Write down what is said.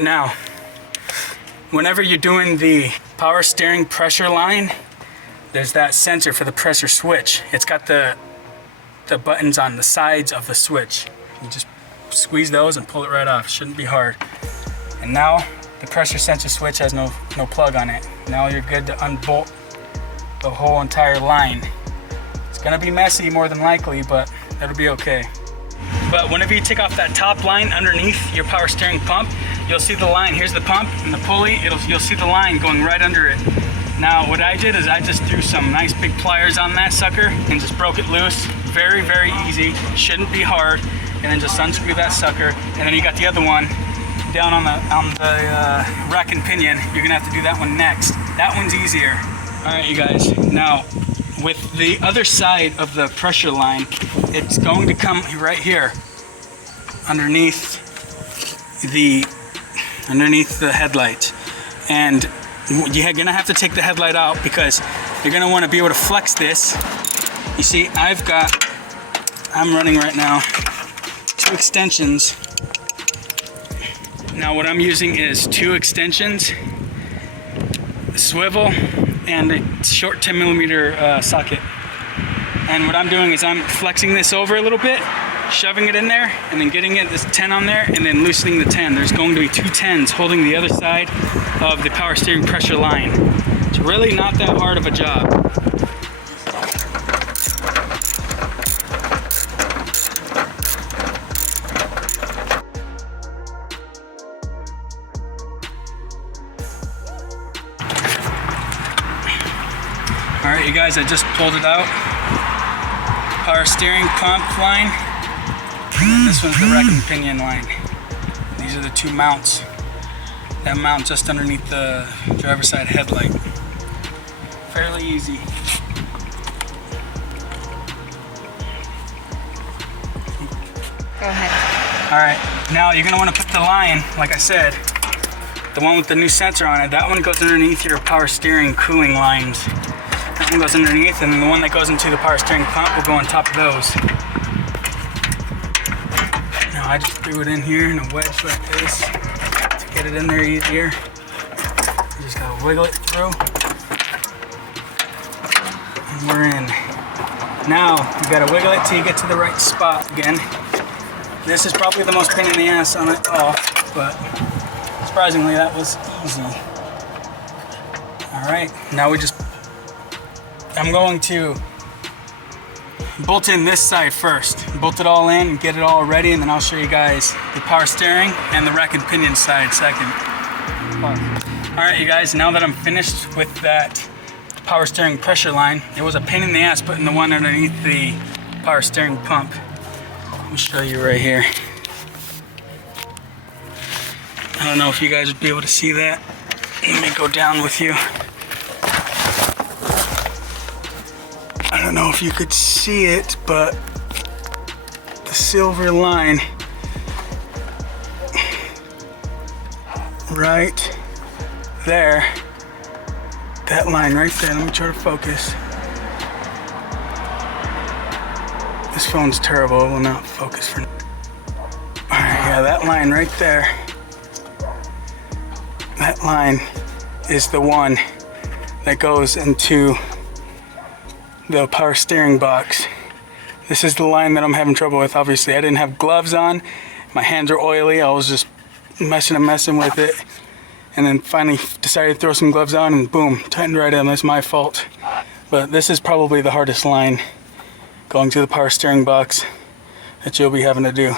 right, now, whenever you're doing the power steering pressure line, there's that sensor for the pressure switch. It's got the buttons on the sides of the switch. You just squeeze those and pull it right off. Shouldn't be hard. And now the pressure sensor switch has no plug on it. Now you're good to unbolt the whole entire line. It's gonna be messy more than likely, but that'll be okay. But whenever you take off that top line underneath your power steering pump, you'll see the line. Here's the pump and the pulley. You'll see the line going right under it. Now what I did is I just threw some nice big pliers on that sucker and just broke it loose. Very, very easy, shouldn't be hard. And then just unscrew that sucker. And then you got the other one down on the rack and pinion. You're gonna have to do that one next. That one's easier. All right, you guys, now with the other side of the pressure line, it's going to come right here underneath the headlight. And you're gonna have to take the headlight out because you're gonna wanna be able to flex this. You see, I'm running right now 2 extensions. Now what I'm using is 2 extensions, a swivel, and a short 10mm socket. And what I'm doing is I'm flexing this over a little bit, shoving it in there, and then getting this 10 on there, and then loosening the 10. There's going to be 2 10s holding the other side of the power steering pressure line. It's really not that hard of a job. All right, you guys, I just pulled it out. Power steering pump line. And this one's the rack and pinion line. These are the 2 mounts that mount just underneath the driver's side headlight. Fairly easy. Go ahead. All right, now you're gonna wanna put the line, like I said, the one with the new sensor on it, that one goes underneath your power steering cooling lines. That one goes underneath, and then the one that goes into the power steering pump will go on top of those. Now I just threw it in here in a wedge like this to get it in there easier. You just gotta wiggle it through. And we're in. Now you gotta wiggle it till you get to the right spot again. This is probably the most pain in the ass on it all, but surprisingly that was easy. All right, now I'm going to bolt in this side first. Bolt it all in and get it all ready, and then I'll show you guys the power steering and the rack and pinion side second. All right, you guys, now that I'm finished with that power steering pressure line, it was a pain in the ass putting the one underneath the power steering pump. Let me show you right here. I don't know if you guys would be able to see that. Let me go down with you. I don't know if you could see it, but the silver line right there, that line right there, let me try to focus. This phone's terrible, it will not focus for. Alright, yeah, that line right there, that line is the one that goes into the power steering box. This is the line that I'm having trouble with. Obviously, I didn't have gloves on. My hands are oily. I was just messing with it. And then finally decided to throw some gloves on and boom, tightened right in. That's my fault. But this is probably the hardest line going to the power steering box that you'll be having to do.